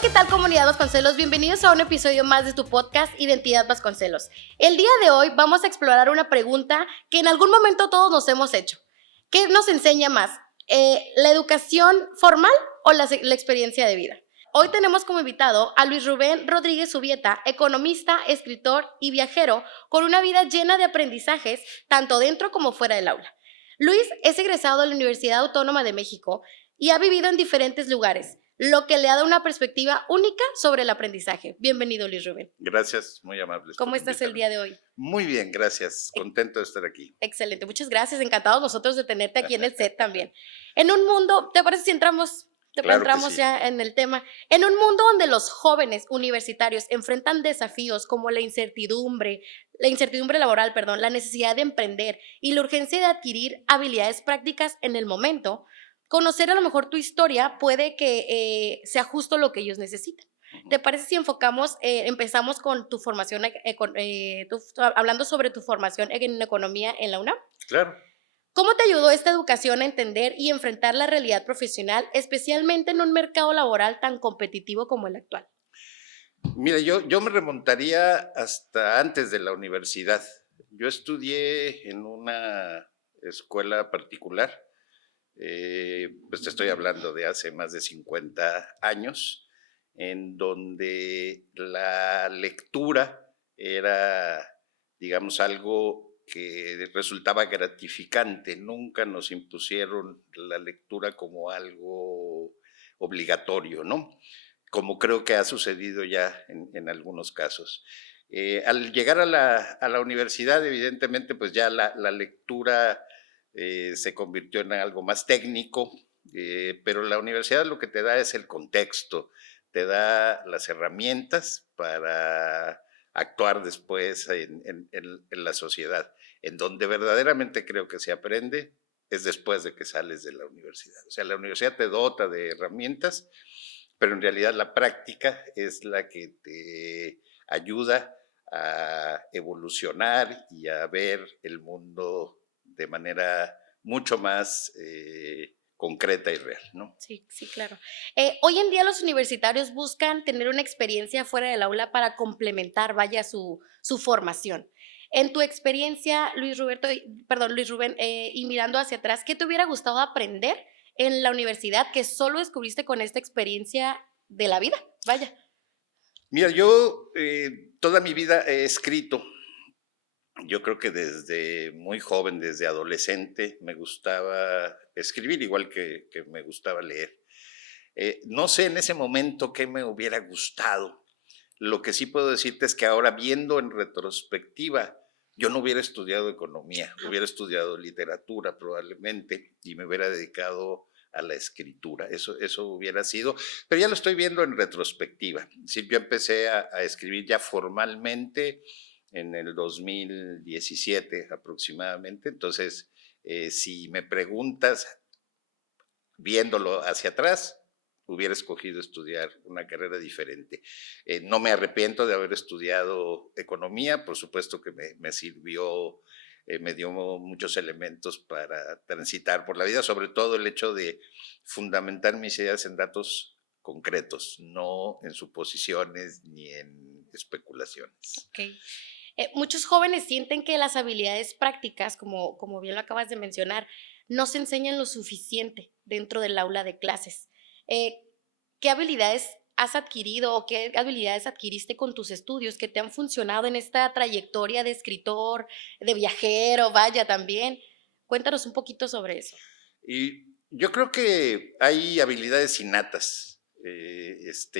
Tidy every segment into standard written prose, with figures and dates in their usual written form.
¿qué tal, comunidad Vasconcelos? Bienvenidos a un episodio más de tu podcast Identidad Vasconcelos. El día de hoy vamos a explorar una pregunta que en algún momento todos nos hemos hecho. ¿Qué nos enseña más? ¿La educación formal o la experiencia de vida? Hoy tenemos como invitado a Luis Rubén Rodríguez Subieta, economista, escritor y viajero con una vida llena de aprendizajes, tanto dentro como fuera del aula. Luis es egresado de la Universidad Autónoma de México y ha vivido en diferentes lugares, lo que le ha dado una perspectiva única sobre el aprendizaje. Bienvenido, Luis Rubén. Gracias, muy amables. ¿Cómo estás el día de hoy? Muy bien, gracias. Contento de estar aquí. Excelente, muchas gracias. Encantados nosotros de tenerte aquí en el set también. En un mundo, ¿te parece si entramos Sí. ya en el tema? En un mundo donde los jóvenes universitarios enfrentan desafíos como la incertidumbre laboral, la necesidad de emprender y la urgencia de adquirir habilidades prácticas en el momento, conocer a lo mejor tu historia puede que sea justo lo que ellos necesitan. ¿Te parece si empezamos con tu formación, hablando sobre tu formación en economía en la UNAM? Claro. ¿Cómo te ayudó esta educación a entender y enfrentar la realidad profesional, especialmente en un mercado laboral tan competitivo como el actual? Mira, yo me remontaría hasta antes de la universidad. Yo estudié en una escuela particular, pues te estoy hablando de hace más de 50 años, en donde la lectura era, digamos, algo que resultaba gratificante. Nunca nos impusieron la lectura como algo obligatorio, ¿no? Como creo que ha sucedido ya en algunos casos. Al llegar a la universidad, evidentemente, pues ya la lectura se convirtió en algo más técnico, pero la universidad lo que te da es el contexto, te da las herramientas para actuar después en la sociedad. En donde verdaderamente creo que se aprende es después de que sales de la universidad. O sea, la universidad te dota de herramientas, pero en realidad la práctica es la que te ayuda a evolucionar y a ver el mundo de manera mucho más concreta y real, ¿no? Sí, sí, claro. Hoy en día los universitarios buscan tener una experiencia fuera del aula para complementar, su formación. En tu experiencia, Luis Rubén, y mirando hacia atrás, ¿qué te hubiera gustado aprender en la universidad que solo descubriste con esta experiencia de la vida? Vaya. Mira, yo toda mi vida he escrito. Yo creo que desde muy joven, desde adolescente, me gustaba escribir, igual que me gustaba leer. No sé en ese momento qué me hubiera gustado. Lo que sí puedo decirte es que ahora, viendo en retrospectiva, yo no hubiera estudiado economía, hubiera estudiado literatura probablemente y me hubiera dedicado a la escritura. Eso hubiera sido, pero ya lo estoy viendo en retrospectiva. Sí, yo empecé a escribir ya formalmente en el 2017 aproximadamente. Entonces, si me preguntas, viéndolo hacia atrás, hubiera escogido estudiar una carrera diferente. No me arrepiento de haber estudiado economía, por supuesto que me sirvió, me dio muchos elementos para transitar por la vida, sobre todo el hecho de fundamentar mis ideas en datos concretos, no en suposiciones ni en especulaciones. Okay. Muchos jóvenes sienten que las habilidades prácticas, como bien lo acabas de mencionar, no se enseñan lo suficiente dentro del aula de clases. ¿Qué habilidades has adquirido o qué habilidades adquiriste con tus estudios que te han funcionado en esta trayectoria de escritor, de viajero, vaya también? Cuéntanos un poquito sobre eso. Y yo creo que hay habilidades innatas.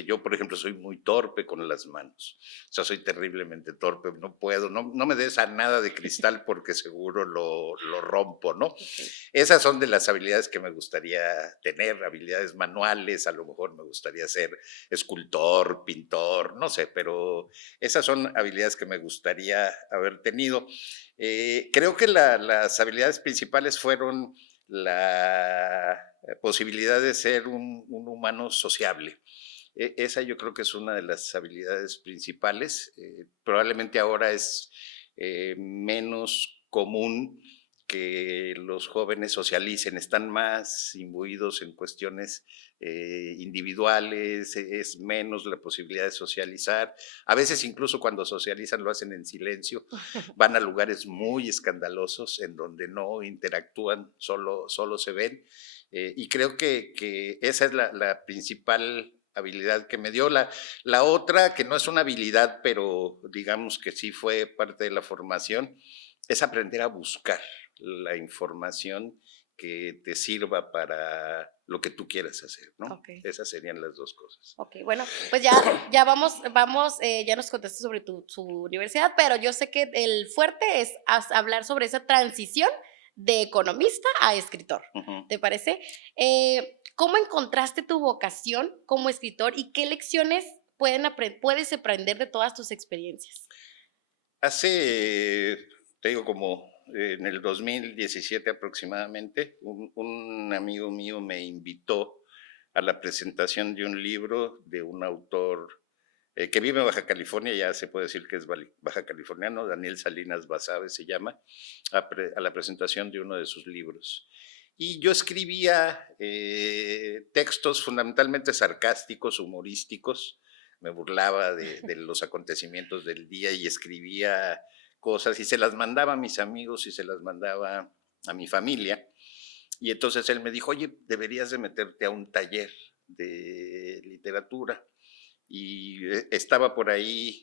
Yo, por ejemplo, soy muy torpe con las manos. O sea, soy terriblemente torpe. No puedo, no me des a nada de cristal porque seguro lo rompo, ¿no? Okay. Esas son de las habilidades que me gustaría tener, habilidades manuales. A lo mejor me gustaría ser escultor, pintor, no sé, pero esas son habilidades que me gustaría haber tenido. Creo que las habilidades principales fueron la posibilidad de ser un humano sociable. Esa yo creo que es una de las habilidades principales. Probablemente ahora es menos común que los jóvenes socialicen, están más imbuidos en cuestiones individuales, es menos la posibilidad de socializar. A veces incluso cuando socializan lo hacen en silencio, van a lugares muy escandalosos en donde no interactúan, solo se ven. Y creo que esa es la principal habilidad que me dio. La otra, que no es una habilidad, pero digamos que sí fue parte de la formación, es aprender a buscar la información que te sirva para lo que tú quieras hacer, ¿no? Okay. Esas serían las dos cosas. Ok, bueno, pues ya vamos, ya nos contaste sobre su universidad, pero yo sé que el fuerte es hablar sobre esa transición de economista a escritor, ¿te parece? ¿Cómo encontraste tu vocación como escritor y qué lecciones puedes aprender de todas tus experiencias? Hace, te digo, como en el 2017 aproximadamente, un amigo mío me invitó a la presentación de un libro de un autor que vive en Baja California, ya se puede decir que es baja californiano, Daniel Salinas Basabe se llama, a la presentación de uno de sus libros. Y yo escribía textos fundamentalmente sarcásticos, humorísticos, me burlaba de los acontecimientos del día y escribía cosas y se las mandaba a mis amigos y se las mandaba a mi familia. Y entonces él me dijo, oye, deberías de meterte a un taller de literatura. Y estaba por ahí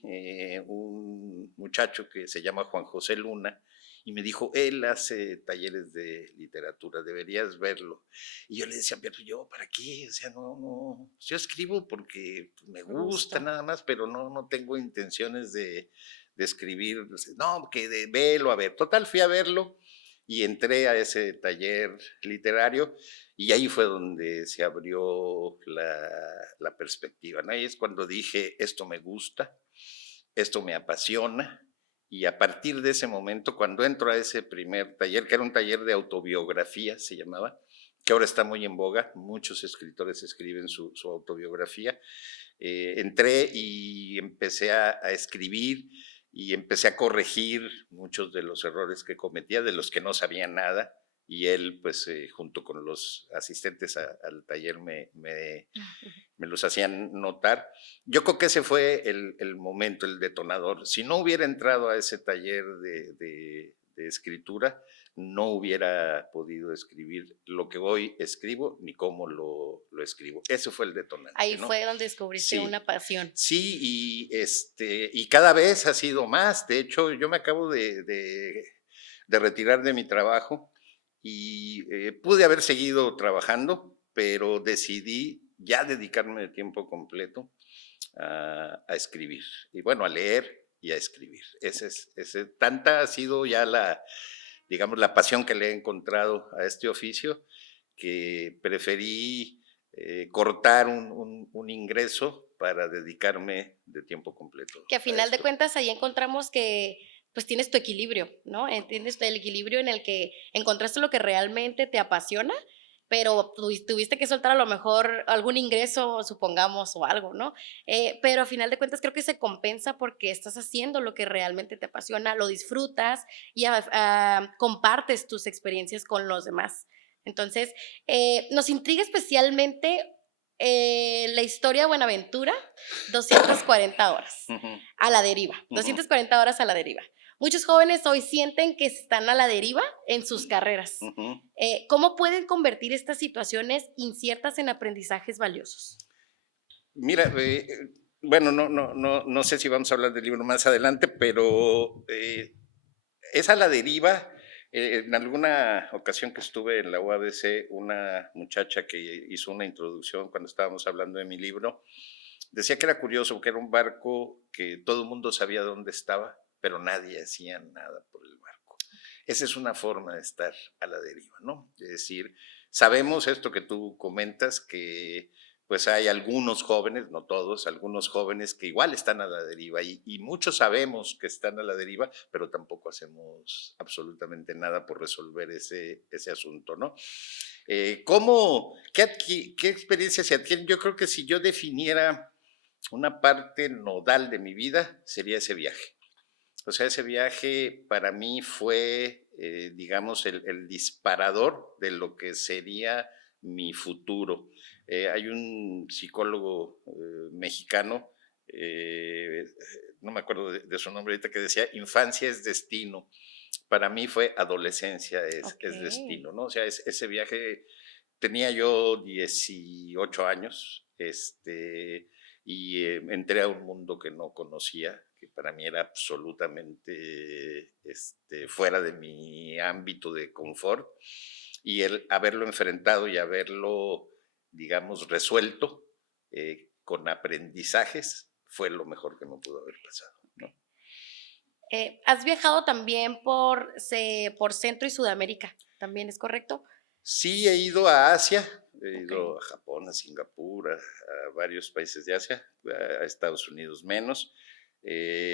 un muchacho que se llama Juan José Luna y me dijo, él hace talleres de literatura, deberías verlo. Y yo le decía, pero yo, ¿para qué? O sea, no, yo escribo porque me gusta nada más, pero no tengo intenciones de escribir. No, velo, a ver. Total, fui a verlo y entré a ese taller literario y ahí fue donde se abrió la perspectiva, ¿no? Ahí es cuando dije, esto me gusta, esto me apasiona, y a partir de ese momento, cuando entro a ese primer taller, que era un taller de autobiografía, se llamaba, que ahora está muy en boga, muchos escritores escriben su autobiografía, entré y empecé a escribir y empecé a corregir muchos de los errores que cometía, de los que no sabía nada, y él, pues, junto con los asistentes al taller me los hacían notar. Yo creo que ese fue el momento, el detonador. Si no hubiera entrado a ese taller de escritura, no hubiera podido escribir lo que hoy escribo ni cómo lo escribo. Ese fue el detonante, Ahí ¿no? fue donde descubriste Sí, una pasión. sí, y cada vez ha sido más. De hecho, yo me acabo de retirar de mi trabajo y pude haber seguido trabajando, pero decidí ya dedicarme de tiempo completo a escribir. Y bueno, a leer y a escribir. Tanta ha sido ya digamos, la pasión que le he encontrado a este oficio, que preferí cortar un ingreso para dedicarme de tiempo completo. Que a final de cuentas ahí encontramos que pues tienes tu equilibrio, ¿no? Entiendes el equilibrio en el que encontraste lo que realmente te apasiona, pero tuviste que soltar a lo mejor algún ingreso, supongamos, o algo, ¿no? Pero a final de cuentas creo que se compensa porque estás haciendo lo que realmente te apasiona, lo disfrutas y compartes tus experiencias con los demás. Entonces, nos intriga especialmente la historia de Buenaventura, 240 horas a la deriva, 240 horas a la deriva. Muchos jóvenes hoy sienten que están a la deriva en sus carreras. ¿Cómo pueden convertir estas situaciones inciertas en aprendizajes valiosos? Mira, bueno, no sé si vamos a hablar del libro más adelante, pero es a la deriva. En alguna ocasión que estuve en la UABC, una muchacha que hizo una introducción cuando estábamos hablando de mi libro, decía que era curioso, que era un barco que todo el mundo sabía dónde estaba, pero nadie hacía nada por el barco. Esa es una forma de estar a la deriva, ¿no? Es decir, sabemos esto que tú comentas, que pues hay algunos jóvenes, no todos, algunos jóvenes que igual están a la deriva y muchos sabemos que están a la deriva, pero tampoco hacemos absolutamente nada por resolver ese asunto, ¿no? ¿Qué experiencia se adquieren? Yo creo que si yo definiera una parte nodal de mi vida, sería ese viaje. O sea, ese viaje para mí fue digamos, el disparador de lo que sería mi futuro. Hay un psicólogo mexicano, no me acuerdo de su nombre ahorita, que decía, infancia es destino. Para mí fue adolescencia es destino, ¿no? O sea, ese viaje, tenía yo 18 años, y entré a un mundo que no conocía, que para mí era absolutamente fuera de mi ámbito de confort, y el haberlo enfrentado y haberlo, digamos, resuelto con aprendizajes fue lo mejor que me pudo haber pasado, ¿no? Has viajado también por Centro y Sudamérica, ¿también es correcto? Sí, he ido a Asia, he Ok. ido a Japón, a Singapur, a varios países de Asia, a Estados Unidos menos.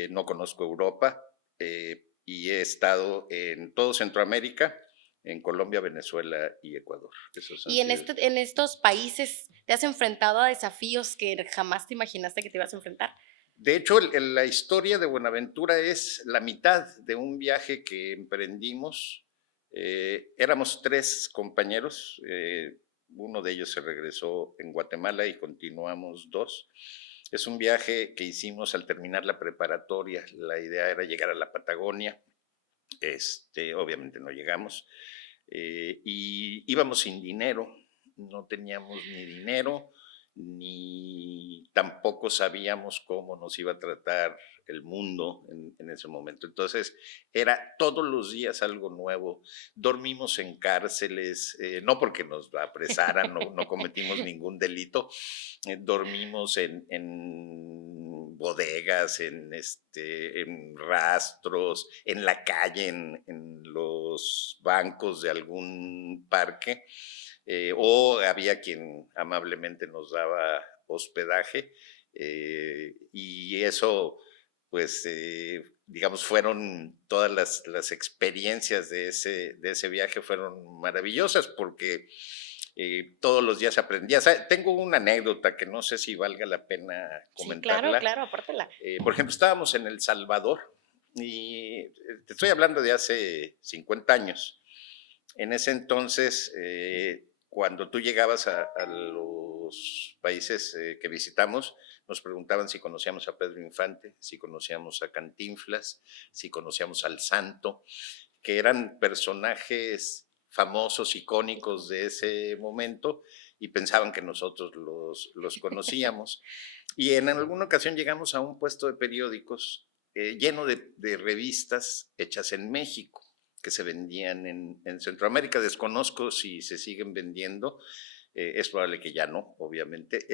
No conozco Europa, y he estado en todo Centroamérica, en Colombia, Venezuela y Ecuador. Esos han Y sido. en estos países te has enfrentado a desafíos que jamás te imaginaste que te ibas a enfrentar. De hecho, la historia de Buenaventura es la mitad de un viaje que emprendimos. Éramos 3 compañeros, uno de ellos se regresó en Guatemala y continuamos 2. Es un viaje que hicimos al terminar la preparatoria. La idea era llegar a la Patagonia. Obviamente no llegamos, y íbamos sin dinero, no teníamos ni dinero, ni tampoco sabíamos cómo nos iba a tratar el mundo en ese momento. Entonces, era todos los días algo nuevo. Dormimos en cárceles, no porque nos apresaran, no cometimos ningún delito, dormimos en bodegas, en rastros, en la calle, en los bancos de algún parque, o había quien amablemente nos daba hospedaje, y eso, pues, digamos, fueron todas las experiencias de ese viaje fueron maravillosas porque todos los días aprendía. O sea, tengo una anécdota que no sé si valga la pena Sí, claro, comentarla. claro, apártela. Por ejemplo, estábamos en El Salvador y te estoy hablando de hace 50 años. En ese entonces, cuando tú llegabas a los países que visitamos, nos preguntaban si conocíamos a Pedro Infante, si conocíamos a Cantinflas, si conocíamos al Santo, que eran personajes famosos, icónicos de ese momento, y pensaban que nosotros los conocíamos. Y en alguna ocasión llegamos a un puesto de periódicos lleno de revistas hechas en México, que se vendían en Centroamérica. Desconozco si se siguen vendiendo, es probable que ya no, obviamente.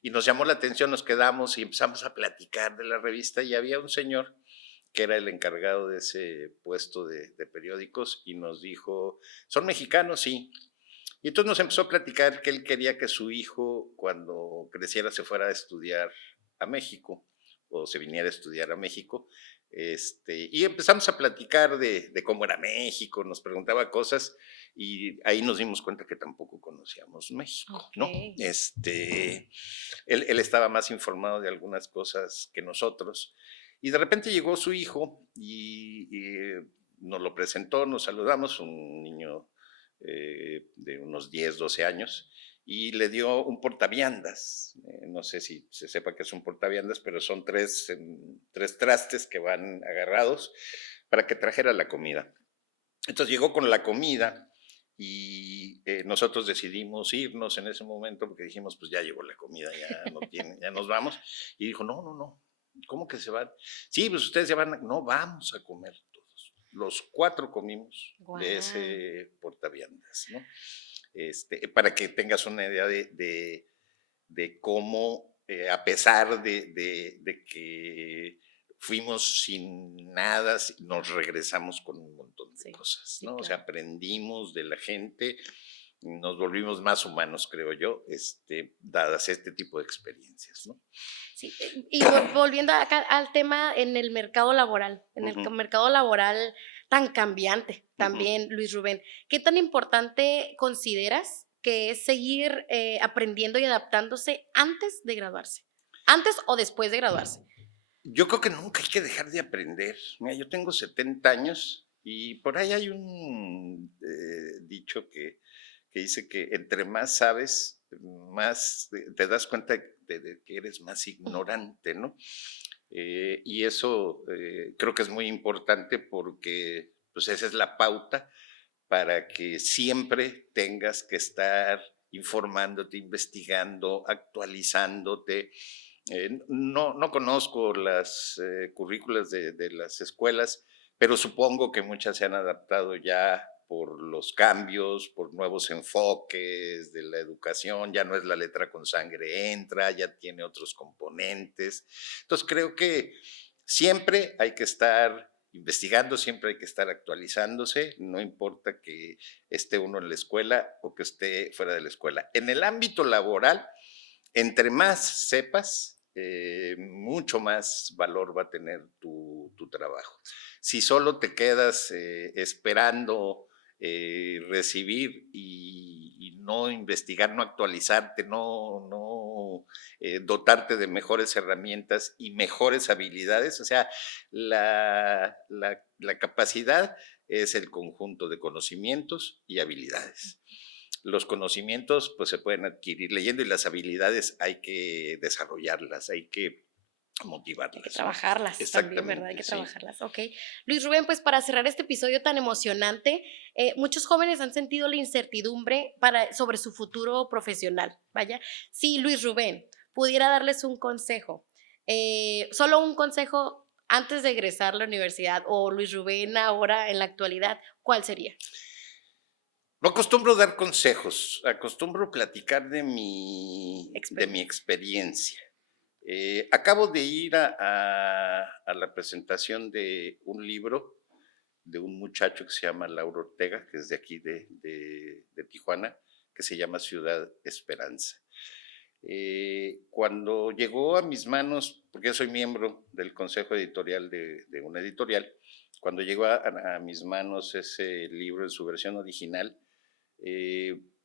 Y nos llamó la atención, nos quedamos y empezamos a platicar de la revista, y había un señor que era el encargado de ese puesto de periódicos, y nos dijo, ¿son mexicanos? Sí. Y entonces nos empezó a platicar que él quería que su hijo, cuando creciera, se fuera a estudiar a México, o se viniera a estudiar a México. Y empezamos a platicar de cómo era México, nos preguntaba cosas, y ahí nos dimos cuenta que tampoco conocíamos México, Ok. ¿no? Él estaba más informado de algunas cosas que nosotros, y de repente llegó su hijo y nos lo presentó, nos saludamos, un niño de unos 10, 12 años, y le dio un portaviandas. No sé si se sepa que es un portaviandas, pero son 3 trastes que van agarrados para que trajera la comida. Entonces llegó con la comida, y nosotros decidimos irnos en ese momento porque dijimos, pues ya llegó la comida, ya no tiene, ya nos vamos. Y dijo, no, no, no, ¿cómo que se van? Sí, pues ustedes ya van, no, vamos a comer todos. Los 4 comimos de Guau. ese portaviandas, ¿no? Para que tengas una idea de cómo, a pesar de que fuimos sin nada, nos regresamos con un montón de Sí, cosas, sí, ¿no? O sea, claro. aprendimos de la gente, nos volvimos más humanos, creo yo, dadas este tipo de experiencias, ¿no? Sí, y volviendo acá al tema en el mercado laboral, en el Ujú, mercado laboral tan cambiante ujú. también, Luis Rubén, ¿qué tan importante consideras que es seguir aprendiendo y adaptándose antes de graduarse? ¿Antes o después de graduarse? Yo creo que nunca hay que dejar de aprender. Mira, yo tengo 70 años Y por ahí hay un dicho que dice que entre más sabes, más te das cuenta de que eres más ignorante, ¿no? Y eso creo que es muy importante porque pues esa es la pauta para que siempre tengas que estar informándote, investigando, actualizándote. No conozco las currículas de las escuelas, pero supongo que muchas se han adaptado ya por los cambios, por nuevos enfoques de la educación, ya no es la letra con sangre entra, ya tiene otros componentes. Entonces creo que siempre hay que estar investigando, siempre hay que estar actualizándose, no importa que esté uno en la escuela o que esté fuera de la escuela. En el ámbito laboral, entre más sepas, mucho más valor va a tener tu trabajo. Si solo te quedas esperando recibir y no investigar, no actualizarte, no dotarte de mejores herramientas y mejores habilidades, o sea, la capacidad es el conjunto de conocimientos y habilidades. Los conocimientos pues se pueden adquirir leyendo y las habilidades hay que desarrollarlas, hay que motivarlas. Hay que trabajarlas, ¿no? También, ¿verdad? Hay que Sí. trabajarlas. Ok. Luis Rubén, pues para cerrar este episodio tan emocionante, muchos jóvenes han sentido la incertidumbre sobre su futuro profesional. Vaya, si Luis Rubén pudiera darles un consejo, solo un consejo antes de egresar a la universidad, o Luis Rubén ahora en la actualidad, ¿cuál sería? No acostumbro dar consejos, acostumbro platicar de mi experiencia. Acabo de ir a la presentación de un libro de un muchacho que se llama Lauro Ortega, que es de aquí de Tijuana, que se llama Ciudad Esperanza. Cuando llegó a mis manos, porque yo soy miembro del consejo editorial de una editorial, cuando llegó a mis manos ese libro en su versión original,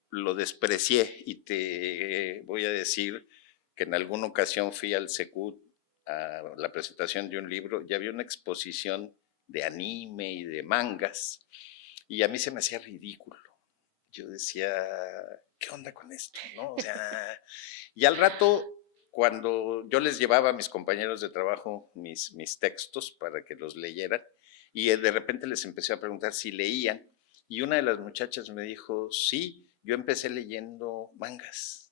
lo desprecié y te voy a decir que en alguna ocasión fui al Secut a la presentación de un libro y había una exposición de anime y de mangas y a mí se me hacía ridículo. Yo decía, ¿qué onda con esto? ¿No? O sea, y al rato, cuando yo les llevaba a mis compañeros de trabajo mis textos para que los leyeran, y de repente les empecé a preguntar si leían, y una de las muchachas me dijo, sí, yo empecé leyendo mangas.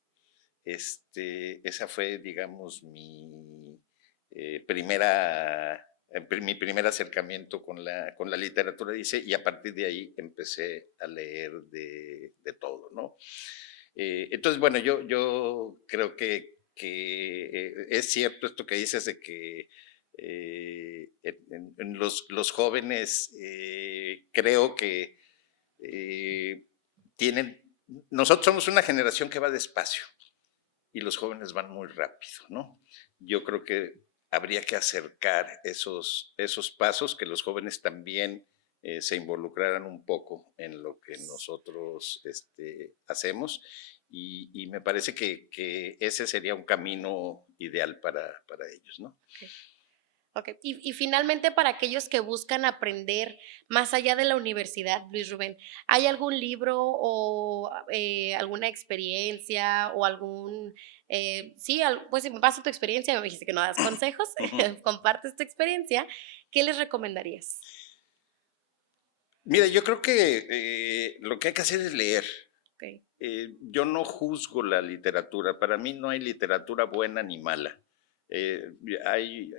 Esa fue, digamos, mi primer acercamiento con la literatura, dice, y a partir de ahí empecé a leer de todo, ¿no? Entonces, bueno, yo creo que es cierto esto que dices de que en los jóvenes creo que tienen, nosotros somos una generación que va despacio y los jóvenes van muy rápido, ¿no? Yo creo que habría que acercar esos pasos, que los jóvenes también se involucraran un poco en lo que nosotros hacemos y me parece que ese sería un camino ideal para ellos, ¿no? Okay. Okay. Y finalmente, para aquellos que buscan aprender más allá de la universidad, Luis Rubén, ¿hay algún libro o alguna experiencia o algún, sí, pues si me pasa tu experiencia, me dijiste que no das consejos, compartes tu experiencia, ¿qué les recomendarías? Mira, yo creo que lo que hay que hacer es leer. Okay. Yo no juzgo la literatura, para mí no hay literatura buena ni mala.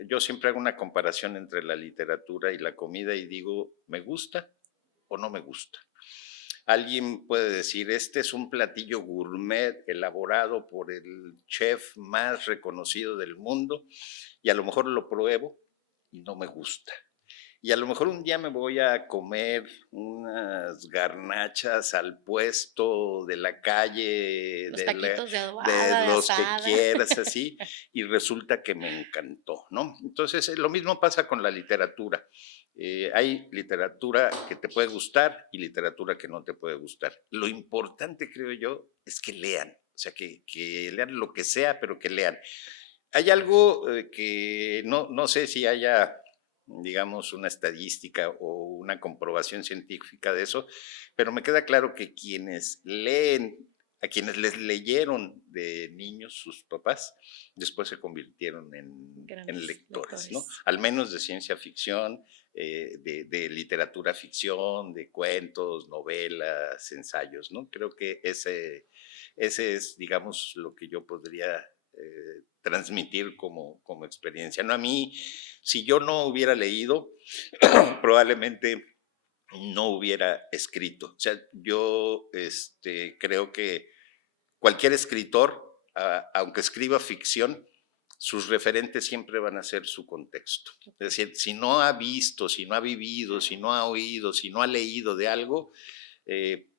Yo siempre hago una comparación entre la literatura y la comida y digo, ¿me gusta o no me gusta? Alguien puede decir, este es un platillo gourmet elaborado por el chef más reconocido del mundo y a lo mejor lo pruebo y no me gusta. Y a lo mejor un día me voy a comer unas garnachas al puesto de la calle, Los taquitos de de adobada, de los que asada. quieras, así, y resulta que me encantó, ¿no? Entonces, lo mismo pasa con la literatura. Hay literatura que te puede gustar y literatura que no te puede gustar. Lo importante, creo yo, es que lean, o sea, que lean lo que sea, pero que lean. Hay algo que no sé si haya digamos, una estadística o una comprobación científica de eso, pero me queda claro que quienes leen, a quienes les leyeron de niños sus papás, después se convirtieron en Grandes lectores, ¿no? lectores. Al menos de ciencia ficción, de literatura ficción, de cuentos, novelas, ensayos, ¿no? Creo que ese es, digamos, lo que yo podría transmitir como experiencia. No, a mí, si yo no hubiera leído, probablemente no hubiera escrito. O sea, yo creo que cualquier escritor, aunque escriba ficción, sus referentes siempre van a ser su contexto. Es decir, si no ha visto, si no ha vivido, si no ha oído, si no ha leído de algo,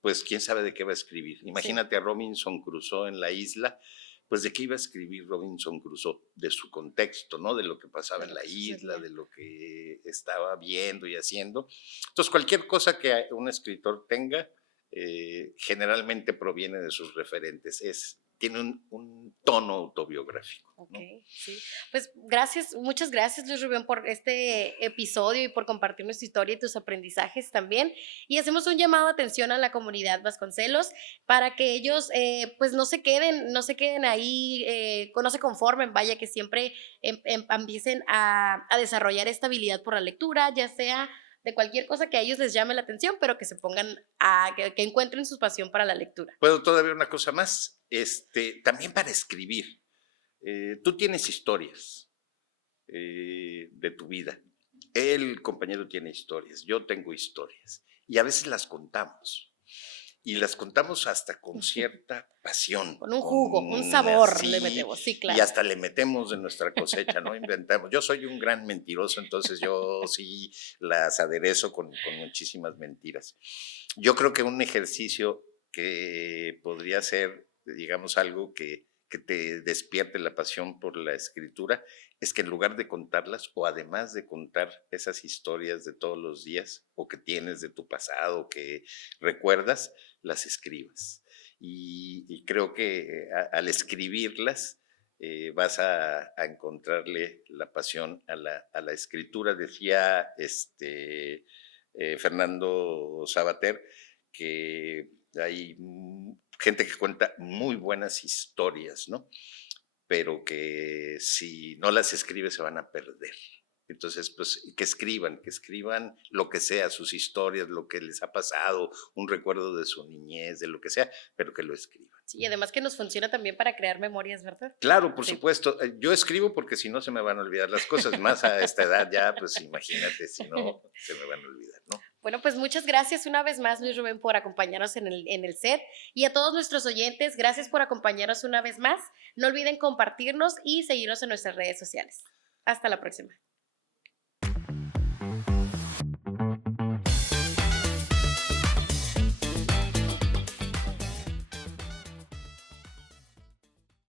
pues quién sabe de qué va a escribir. Imagínate a Robinson Crusoe en la isla, pues de qué iba a escribir Robinson Crusoe, de su contexto, ¿no? De lo que pasaba en la isla, de lo que estaba viendo y haciendo. Entonces, cualquier cosa que un escritor tenga, generalmente proviene de sus referentes, tiene un tono autobiográfico, ¿no? Ok, sí. Pues gracias, muchas gracias Luis Rubén por este episodio y por compartirnos tu historia y tus aprendizajes también. Y hacemos un llamado de atención a la comunidad Vasconcelos para que ellos pues no se queden ahí, no se conformen, vaya que siempre empiecen a desarrollar esta habilidad por la lectura, ya sea de cualquier cosa que a ellos les llame la atención, pero que se pongan que encuentren su pasión para la lectura. Puedo todavía una cosa más, también para escribir. Tú tienes historias de tu vida. El compañero tiene historias, yo tengo historias. Y a veces las contamos. Y las contamos hasta con cierta pasión. Con un jugo, un sabor así, le metemos, sí, claro. Y hasta le metemos de nuestra cosecha, ¿no? Inventamos. Yo soy un gran mentiroso, entonces yo sí las aderezo con muchísimas mentiras. Yo creo que un ejercicio que podría ser, digamos, algo que te despierte la pasión por la escritura, es que en lugar de contarlas, o además de contar esas historias de todos los días, o que tienes de tu pasado, que recuerdas, las escribas. Y creo que al escribirlas, vas a encontrarle la pasión a la escritura. Decía Fernando Sabater que hay gente que cuenta muy buenas historias, ¿no? Pero que si no las escribe se van a perder. Entonces, pues que escriban lo que sea, sus historias, lo que les ha pasado, un recuerdo de su niñez, de lo que sea, pero que lo escriban. Sí, y además que nos funciona también para crear memorias, ¿verdad? Claro, por Sí. supuesto. Yo escribo porque si no se me van a olvidar las cosas. Más a esta edad ya, pues imagínate, si no, se me van a olvidar, ¿no? Bueno, pues muchas gracias una vez más, Luis Rubén, por acompañarnos en el set. Y a todos nuestros oyentes, gracias por acompañarnos una vez más. No olviden compartirnos y seguirnos en nuestras redes sociales. Hasta la próxima.